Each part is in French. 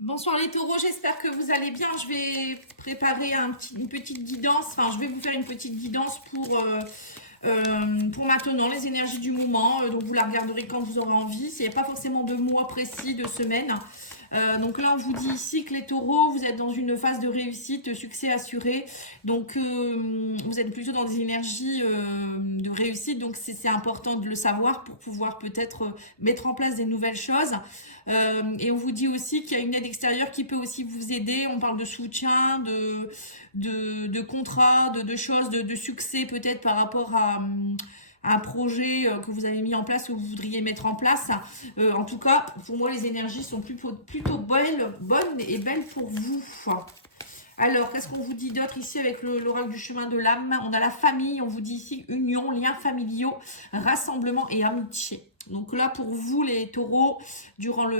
Bonsoir les taureaux, j'espère que vous allez bien. Je vais préparer une petite guidance, enfin je vais vous faire une petite guidance pour maintenant, les énergies du moment. Donc vous la regarderez quand vous aurez envie. Il n'y a pas forcément de mois précis, de semaines. Donc là, on vous dit ici que les taureaux, vous êtes dans une phase de réussite, succès assuré. Donc vous êtes plutôt dans des énergies de réussite. Donc c'est important de le savoir pour pouvoir peut-être mettre en place des nouvelles choses. Et on vous dit aussi qu'il y a une aide extérieure qui peut aussi vous aider. On parle de soutien, de contrats, de choses, de succès peut-être par rapport à un projet que vous avez mis en place ou que vous voudriez mettre en place. En tout cas, pour moi, les énergies sont plutôt bonnes et belles pour vous. Alors, qu'est-ce qu'on vous dit d'autre ici avec l'oracle du chemin de l'âme? On a la famille, on vous dit ici union, liens familiaux, rassemblement et amitié. Donc là, pour vous, les taureaux, durant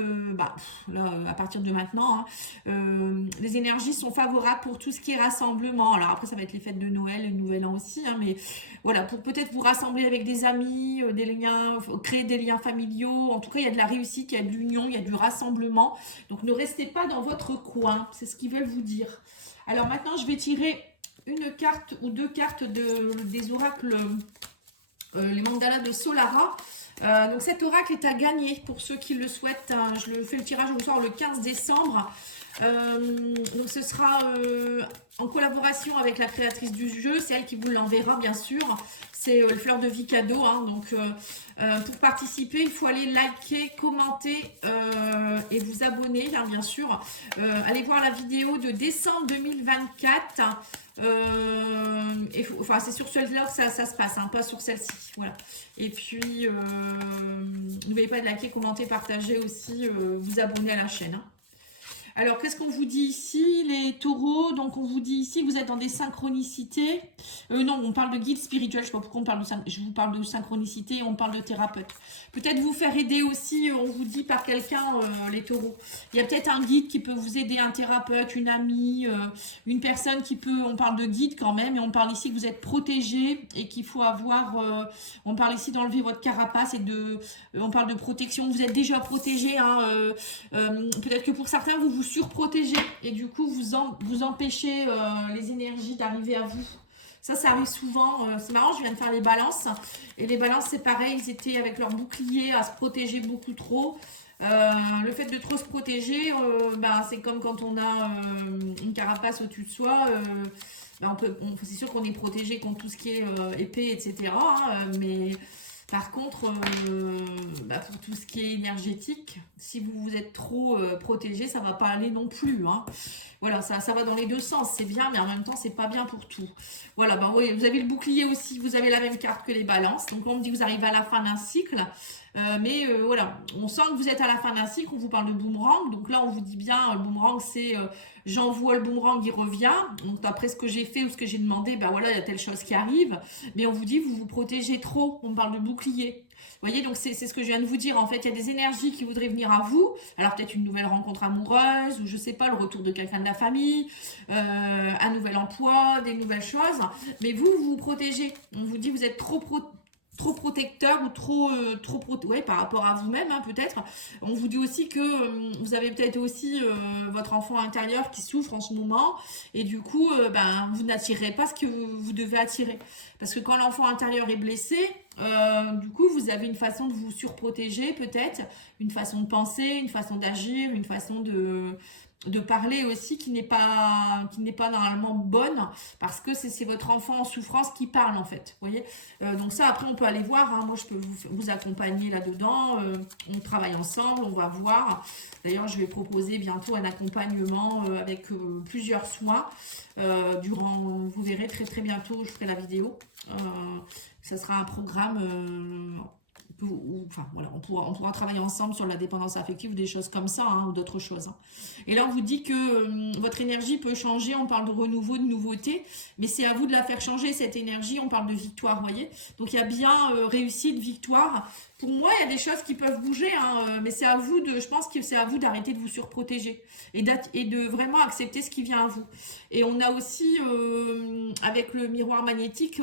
à partir de maintenant, les énergies sont favorables pour tout ce qui est rassemblement. Alors après, ça va être les fêtes de Noël, le Nouvel An aussi, mais voilà, pour peut-être vous rassembler avec des amis, des liens, créer des liens familiaux. En tout cas, il y a de la réussite, il y a de l'union, il y a du rassemblement. Donc ne restez pas dans votre coin, c'est ce qu'ils veulent vous dire. Alors maintenant, je vais tirer une carte ou deux cartes des oracles, les mandalas de Solara. Donc cet oracle est à gagner pour ceux qui le souhaitent. Je le fais le tirage au sort le 15 décembre. Donc ce sera en collaboration avec la créatrice du jeu, c'est elle qui vous l'enverra bien sûr. C'est le Fleur de Vie cadeau. Donc pour participer, il faut aller liker, commenter et vous abonner, bien sûr. Allez voir la vidéo de décembre 2024. C'est sur celle-là que ça se passe, pas sur celle-ci. Voilà. Et puis, n'oubliez pas de liker, commenter, partager aussi, vous abonner à la chaîne. Alors, qu'est-ce qu'on vous dit ici, les taureaux? Donc, on vous dit ici que vous êtes dans des synchronicités. Non, on parle de guide spirituel. Je ne sais pas pourquoi je vous parle de synchronicité, on parle de thérapeute. Peut-être vous faire aider aussi, on vous dit, par quelqu'un, les taureaux. Il y a peut-être un guide qui peut vous aider, un thérapeute, une amie, une personne qui peut... On parle de guide quand même, et on parle ici que vous êtes protégé et qu'il faut avoir... on parle ici d'enlever votre carapace et on parle de protection. Vous êtes déjà protégé. Peut-être que pour certains, vous surprotégez et du coup vous empêchez les énergies d'arriver à vous. Ça arrive souvent. C'est marrant, je viens de faire les balances et les balances c'est pareil, ils étaient avec leur bouclier à se protéger beaucoup trop. Le fait de trop se protéger, c'est comme quand on a une carapace au-dessus de soi. C'est sûr qu'on est protégé contre tout ce qui est épée, etc. Mais par contre, pour tout ce qui est énergétique, si vous êtes trop protégé, ça ne va pas aller non plus. Voilà, ça va dans les deux sens, c'est bien, mais en même temps, c'est pas bien pour tout. Voilà, oui, vous avez le bouclier aussi, vous avez la même carte que les balances. Donc, on me dit que vous arrivez à la fin d'un cycle. Voilà, on sent que vous êtes à la fin d'un cycle, on vous parle de boomerang. Donc là, on vous dit bien, le boomerang, c'est j'envoie le boomerang, il revient. Donc après ce que j'ai fait ou ce que j'ai demandé, il y a telle chose qui arrive. Mais on vous dit, vous vous protégez trop, on parle de bouclier. Vous voyez, donc c'est ce que je viens de vous dire. En fait, il y a des énergies qui voudraient venir à vous. Alors peut-être une nouvelle rencontre amoureuse, ou je sais pas, le retour de quelqu'un de la famille, un nouvel emploi, des nouvelles choses. Mais vous vous protégez. On vous dit, vous êtes trop protecteur ou par rapport à vous-même, peut-être. On vous dit aussi que vous avez peut-être aussi votre enfant intérieur qui souffre en ce moment et du coup vous n'attirez pas ce que vous devez attirer, parce que quand l'enfant intérieur est blessé, du coup vous avez une façon de vous surprotéger, peut-être une façon de penser, une façon d'agir, une façon de parler aussi qui n'est pas normalement bonne, parce que c'est votre enfant en souffrance qui parle en fait, vous voyez. Donc ça, après on peut aller voir, moi je peux vous accompagner là-dedans, on travaille ensemble, on va voir. D'ailleurs je vais proposer bientôt un accompagnement avec plusieurs soins vous verrez très très bientôt, je ferai la vidéo. Ça sera un programme on pourra travailler ensemble sur la dépendance affective ou des choses comme ça, ou d'autres choses. Et là, on vous dit que votre énergie peut changer, on parle de renouveau, de nouveauté, mais c'est à vous de la faire changer, cette énergie, on parle de victoire, vous voyez. Donc, il y a bien réussite, victoire. Pour moi, il y a des choses qui peuvent bouger, mais c'est à vous je pense que c'est à vous d'arrêter de vous surprotéger et de vraiment accepter ce qui vient à vous. Et on a aussi, avec le miroir magnétique,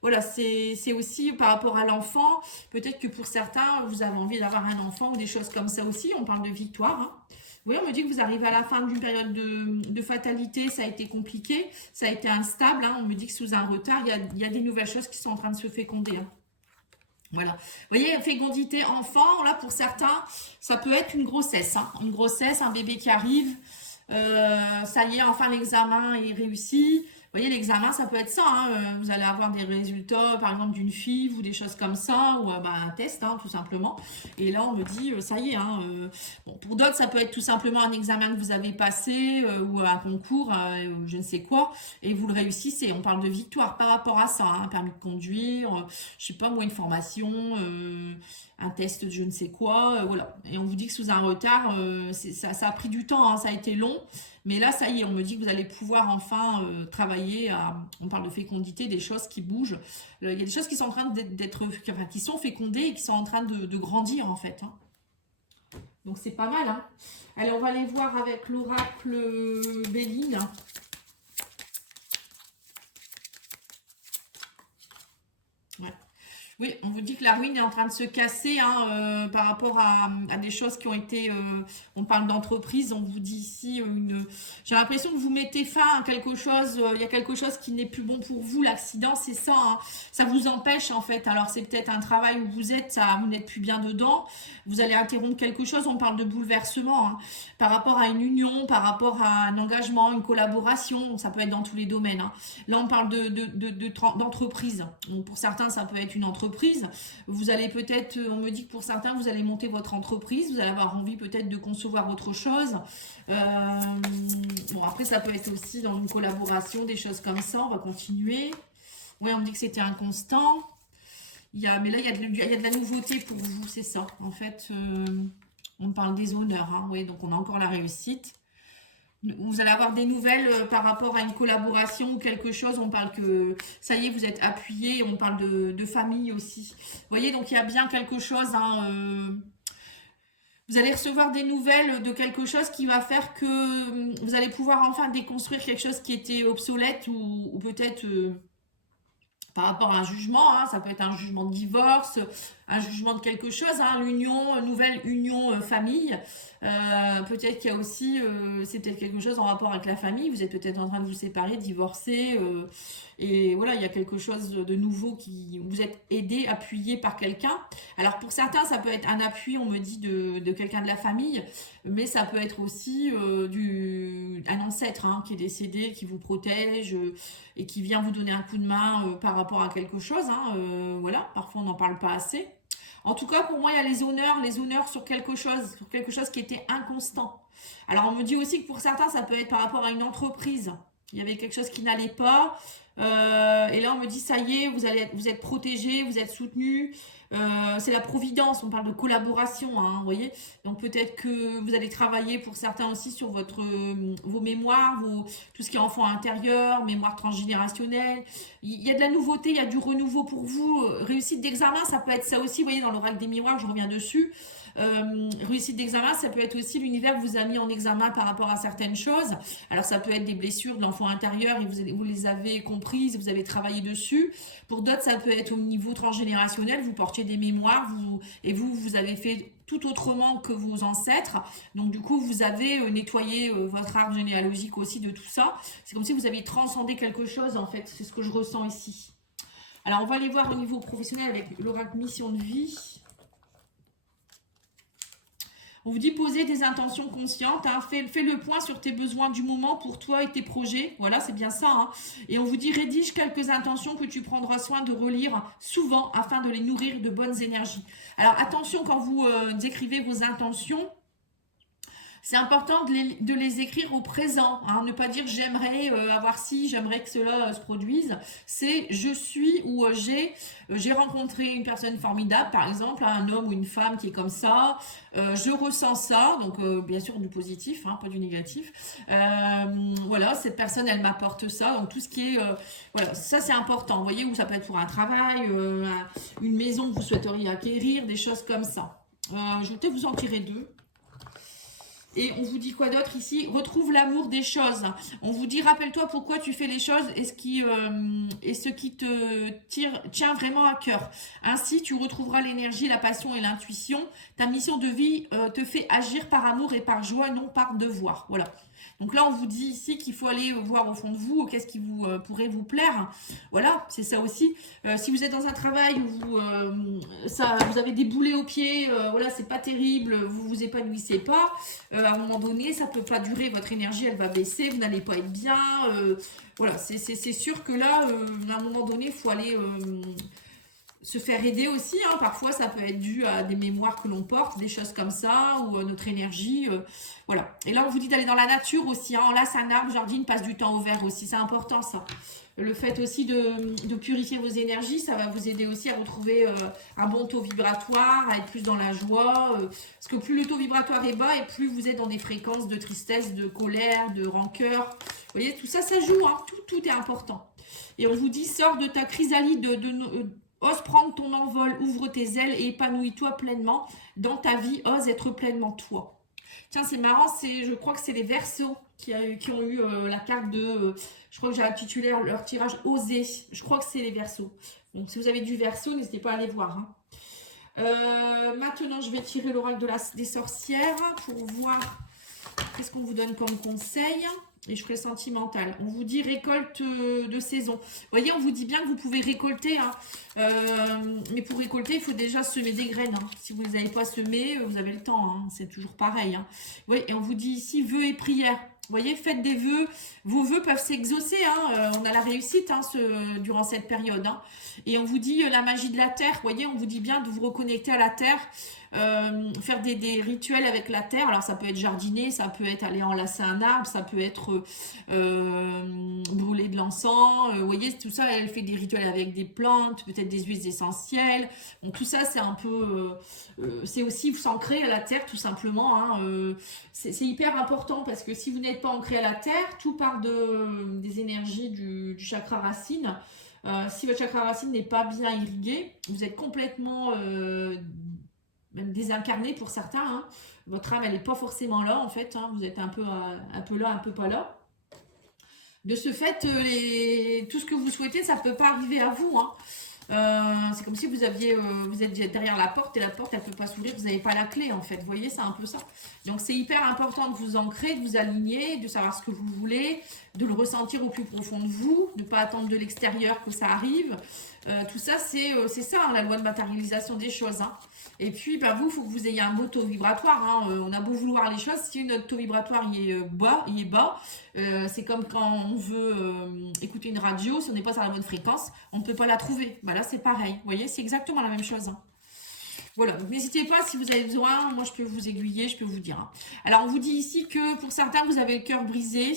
voilà, c'est aussi par rapport à l'enfant. Peut-être que pour certains, vous avez envie d'avoir un enfant ou des choses comme ça aussi. On parle de victoire. voyez, on me dit que vous arrivez à la fin d'une période de fatalité, ça a été compliqué, ça a été instable, hein. On me dit que sous un retard, il y a des nouvelles choses qui sont en train de se féconder, hein. Voilà. Vous voyez, fécondité enfant, là pour certains, ça peut être une grossesse, hein. Une grossesse, un bébé qui arrive, ça y est, enfin l'examen est réussi. Vous voyez, l'examen, ça peut être ça, hein. Vous allez avoir des résultats, par exemple, d'une FIV ou des choses comme ça, ou un test, hein, tout simplement. Et là, on me dit, ça y est, hein, bon, pour d'autres, ça peut être tout simplement un examen que vous avez passé, ou un concours, ou je ne sais quoi, et vous le réussissez. On parle de victoire par rapport à ça, hein, un permis de conduire, je sais pas moi, une formation, un test de je ne sais quoi, voilà. Et on vous dit que sous un retard, ça a pris du temps, hein, ça a été long. Mais là, ça y est, on me dit que vous allez pouvoir enfin travailler on parle de fécondité, des choses qui bougent. Il y a des choses qui sont en train qui sont fécondées et qui sont en train de grandir, en fait, hein. Donc, c'est pas mal, hein. Allez, on va aller voir avec l'oracle Béline. Ouais. Oui, on vous dit que la ruine est en train de se casser, hein, par rapport à des choses qui ont été... on parle d'entreprise, on vous dit ici j'ai l'impression que vous mettez fin à quelque chose, il y a quelque chose qui n'est plus bon pour vous, l'accident, c'est ça, hein, ça vous empêche en fait. Alors c'est peut-être un travail où vous êtes, vous n'êtes plus bien dedans, vous allez interrompre quelque chose, on parle de bouleversement, hein, par rapport à une union, par rapport à un engagement, une collaboration, ça peut être dans tous les domaines, hein. Là on parle d'entreprise, donc pour certains ça peut être une entreprise. Vous allez peut-être, on me dit que pour certains, vous allez monter votre entreprise, vous allez avoir envie peut-être de concevoir autre chose. Bon, après, ça peut être aussi dans une collaboration, des choses comme ça, on va continuer. Oui, on me dit que c'était inconstant. Mais là, il y a de la nouveauté pour vous, c'est ça. En fait, on parle des honneurs, hein, oui, donc on a encore la réussite. Vous allez avoir des nouvelles par rapport à une collaboration ou quelque chose. On parle que ça y est, vous êtes appuyé. On parle de famille aussi. Vous voyez, donc il y a bien quelque chose, hein, vous allez recevoir des nouvelles de quelque chose qui va faire que vous allez pouvoir enfin déconstruire quelque chose qui était obsolète ou peut-être... par rapport à un jugement, hein, ça peut être un jugement de divorce, un jugement de quelque chose, hein, nouvelle union famille. Peut-être qu'il y a aussi, c'est peut-être quelque chose en rapport avec la famille, vous êtes peut-être en train de vous séparer, divorcer, et voilà, il y a quelque chose de nouveau vous êtes aidé, appuyé par quelqu'un. Alors pour certains, ça peut être un appui, on me dit, de quelqu'un de la famille, mais ça peut être aussi un ancêtre, hein, qui est décédé, qui vous protège et qui vient vous donner un coup de main par rapport à quelque chose, hein, voilà, parfois on n'en parle pas assez. En tout cas, pour moi, il y a les honneurs sur quelque chose qui était inconstant. Alors, on me dit aussi que pour certains, ça peut être par rapport à une entreprise. Il y avait quelque chose qui n'allait pas. Et là, on me dit, ça y est, vous êtes protégé, vous êtes soutenu. C'est la providence, on parle de collaboration, hein, vous voyez. Donc, peut-être que vous allez travailler pour certains aussi sur vos mémoires, tout ce qui est enfant intérieur, mémoire transgénérationnelle. Il y a de la nouveauté, il y a du renouveau pour vous. Réussite d'examen, ça peut être ça aussi, vous voyez, dans l'oracle des miroirs, je reviens dessus. Réussite d'examen, ça peut être aussi l'univers vous a mis en examen par rapport à certaines choses. Alors ça peut être des blessures de l'enfant intérieur et vous les avez comprises, vous avez travaillé dessus. Pour d'autres, ça peut être au niveau transgénérationnel, vous portiez des mémoires vous avez fait tout autrement que vos ancêtres. Donc du coup, vous avez nettoyé votre arbre généalogique aussi de tout ça. C'est comme si vous aviez transcendé quelque chose en fait, c'est ce que je ressens ici. Alors on va aller voir au niveau professionnel avec l'oracle mission de vie. On vous dit poser des intentions conscientes, hein, fais le point sur tes besoins du moment pour toi et tes projets. Voilà, c'est bien ça, hein. Et on vous dit rédige quelques intentions que tu prendras soin de relire souvent afin de les nourrir de bonnes énergies. Alors attention quand vous écrivez vos intentions. C'est important de les écrire au présent, hein, ne pas dire j'aimerais avoir ci, j'aimerais que cela se produise. C'est je suis ou j'ai rencontré une personne formidable, par exemple, un homme ou une femme qui est comme ça, je ressens ça, donc bien sûr du positif, hein, pas du négatif. Voilà, cette personne elle m'apporte ça, donc tout ce qui est, voilà, ça c'est important, vous voyez, où ça peut être pour un travail, une maison que vous souhaiteriez acquérir, des choses comme ça. Je vais peut-être vous en tirer deux. Et on vous dit quoi d'autre ici? Retrouve l'amour des choses. On vous dit, rappelle-toi pourquoi tu fais les choses et ce qui te tient vraiment à cœur. Ainsi, tu retrouveras l'énergie, la passion et l'intuition. Ta mission de vie te fait agir par amour et par joie, non par devoir. Voilà. Donc là, on vous dit ici qu'il faut aller voir au fond de vous qu'est-ce qui vous pourrait vous plaire. Voilà, c'est ça aussi. Si vous êtes dans un travail où vous avez des boulets aux pieds, voilà, c'est pas terrible, vous vous épanouissez pas. À un moment donné, ça peut pas durer, votre énergie, elle va baisser, vous n'allez pas être bien. Voilà, c'est sûr que là, à un moment donné, il faut aller se faire aider aussi, hein. Parfois ça peut être dû à des mémoires que l'on porte, des choses comme ça, ou à notre énergie, voilà. Et là on vous dit d'aller dans la nature aussi, hein. Là c'est un arbre, jardine, passe du temps au vert aussi, c'est important ça. Le fait aussi de purifier vos énergies, ça va vous aider aussi à retrouver un bon taux vibratoire, à être plus dans la joie, parce que plus le taux vibratoire est bas et plus vous êtes dans des fréquences de tristesse, de colère, de rancœur. Vous voyez, tout ça, ça joue, hein. Tout est important. Et on vous dit, sors de ta chrysalide, ose prendre ton envol, ouvre tes ailes et épanouis-toi pleinement dans ta vie, ose être pleinement toi. Tiens, c'est marrant, je crois que c'est les Verseaux qui ont eu la carte de, je crois que j'ai intitulé leur tirage Oser. Je crois que c'est les Verseaux. Donc si vous avez du Verseau, n'hésitez pas à aller voir, hein. Maintenant, je vais tirer l'oracle des sorcières pour voir qu'est-ce qu'on vous donne comme conseil. Et je ferai sentimental. On vous dit récolte de saison. Vous voyez, on vous dit bien que vous pouvez récolter, hein. Mais pour récolter, il faut déjà semer des graines, hein. Si vous ne les avez pas semées, vous avez le temps, hein. C'est toujours pareil, hein. Oui, et on vous dit ici vœux et prières. Vous voyez, faites des vœux. Vos vœux peuvent s'exaucer, hein. On a la réussite, hein, durant cette période, hein. Et on vous dit la magie de la terre. Vous voyez, on vous dit bien de vous reconnecter à la terre. Faire des rituels avec la terre. Alors ça peut être jardiner, ça peut être aller enlacer un arbre, ça peut être brûler de l'encens. Vous voyez, tout ça, elle fait des rituels avec des plantes, peut-être des huiles essentielles. Donc tout ça, c'est un peu... c'est aussi s'ancrer à la terre, tout simplement, hein. C'est hyper important parce que si vous n'êtes pas ancré à la terre, tout part des énergies du chakra racine. Si votre chakra racine n'est pas bien irrigué, vous êtes complètement... même désincarné pour certains, hein. Votre âme, elle n'est pas forcément là, en fait, hein. Vous êtes un peu là, un peu pas là. De ce fait, tout ce que vous souhaitez, ça ne peut pas arriver à vous, hein. C'est comme si vous êtes derrière la porte et la porte, elle ne peut pas s'ouvrir, vous n'avez pas la clé, en fait. Vous voyez, c'est un peu ça. Donc, c'est hyper important de vous ancrer, de vous aligner, de savoir ce que vous voulez, de le ressentir au plus profond de vous, de ne pas attendre de l'extérieur que ça arrive. Tout ça, c'est ça, hein, la loi de matérialisation des choses, hein. Et puis, ben, vous, il faut que vous ayez un beau taux vibratoire, hein. On a beau vouloir les choses, si notre taux vibratoire il est bas, c'est comme quand on veut écouter une radio, si on n'est pas sur la bonne fréquence, on ne peut pas la trouver. Ben là, c'est pareil. Vous voyez, c'est exactement la même chose, hein. Voilà, donc n'hésitez pas si vous avez besoin, moi je peux vous aiguiller, je peux vous dire, hein. Alors, on vous dit ici que pour certains, vous avez le cœur brisé.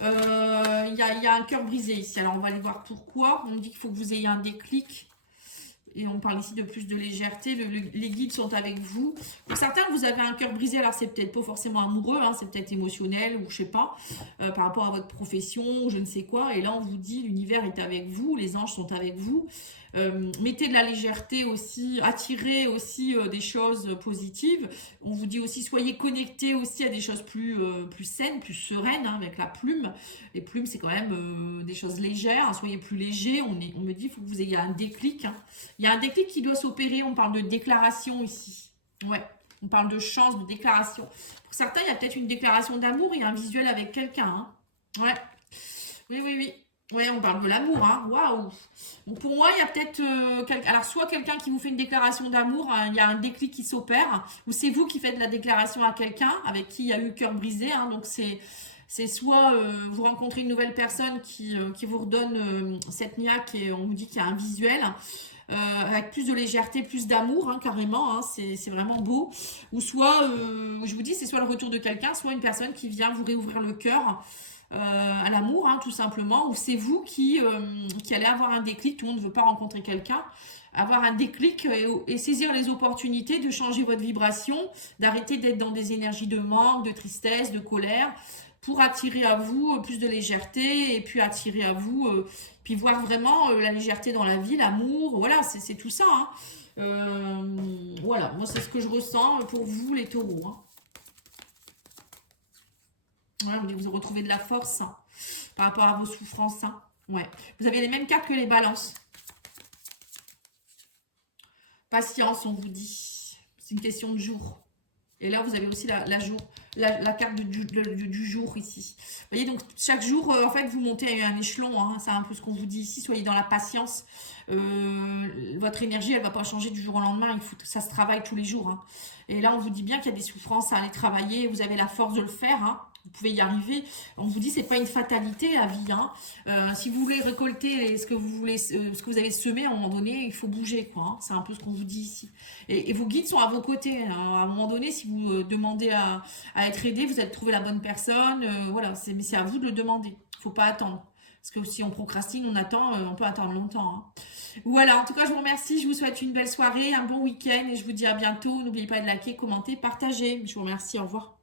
Il y a un cœur brisé ici. Alors, on va aller voir pourquoi. On dit qu'il faut que vous ayez un déclic. Et on parle ici de plus de légèreté, les guides sont avec vous. Pour certains, vous avez un cœur brisé, alors c'est peut-être pas forcément amoureux, hein, c'est peut-être émotionnel ou je sais pas, par rapport à votre profession ou je ne sais quoi. Et là, on vous dit, l'univers est avec vous, les anges sont avec vous. Mettez de la légèreté aussi, attirez aussi des choses positives. On vous dit aussi, soyez connectés aussi à des choses plus saines, plus sereines, hein, avec la plume. Les plumes, c'est quand même des choses légères, hein, soyez plus légers. On me dit, il faut que vous ayez un déclic, hein. Il y a un déclic qui doit s'opérer, on parle de déclaration ici. Ouais, on parle de chance, de déclaration. Pour certains, il y a peut-être une déclaration d'amour, il y a un visuel avec quelqu'un, hein. Ouais, oui. Oui, on parle de l'amour, hein. Waouh. Bon, pour moi, il y a peut-être alors soit quelqu'un qui vous fait une déclaration d'amour, hein, il y a un déclic qui s'opère, ou c'est vous qui faites la déclaration à quelqu'un avec qui il y a eu le cœur brisé, hein. Donc c'est soit vous rencontrez une nouvelle personne qui vous redonne cette niaque et on vous dit qu'il y a un visuel. Avec plus de légèreté, plus d'amour, hein, carrément, hein, c'est vraiment beau. Ou soit, je vous dis, c'est soit le retour de quelqu'un, soit une personne qui vient vous réouvrir le cœur à l'amour, hein, tout simplement, ou c'est vous qui allez avoir un déclic. Tout le monde ne veut pas rencontrer quelqu'un, avoir un déclic et saisir les opportunités de changer votre vibration, d'arrêter d'être dans des énergies de manque, de tristesse, de colère, pour attirer à vous plus de légèreté et puis attirer à vous, puis voir vraiment la légèreté dans la vie, l'amour, voilà, c'est tout ça, hein. Voilà, moi c'est ce que je ressens pour vous les taureaux, hein. Ouais, vous retrouvez de la force hein, par rapport à vos souffrances. Hein. Ouais. Vous avez les mêmes cartes que les balances. Patience, on vous dit. C'est une question de jour. Et là, vous avez aussi la carte du jour ici. Vous voyez, donc chaque jour, en fait, vous montez à un échelon. Hein, c'est un peu ce qu'on vous dit ici. Soyez dans la patience. Votre énergie, elle ne va pas changer du jour au lendemain. Il faut que ça se travaille tous les jours. Hein. Et là, on vous dit bien qu'il y a des souffrances à aller travailler. Vous avez la force de le faire. Hein. Vous pouvez y arriver. On vous dit c'est pas une fatalité la vie. Hein. Si vous voulez récolter ce que vous voulez, ce que vous avez semé, à un moment donné, il faut bouger quoi. Hein. C'est un peu ce qu'on vous dit ici. Et vos guides sont à vos côtés. Hein. À un moment donné, si vous demandez à être aidé, vous allez trouver la bonne personne. Voilà, mais c'est à vous de le demander. Il faut pas attendre. Parce que si on procrastine, on attend, on peut attendre longtemps. Hein. Voilà, en tout cas, je vous remercie. Je vous souhaite une belle soirée, un bon week-end et je vous dis à bientôt. N'oubliez pas de liker, commenter, partager. Je vous remercie. Au revoir.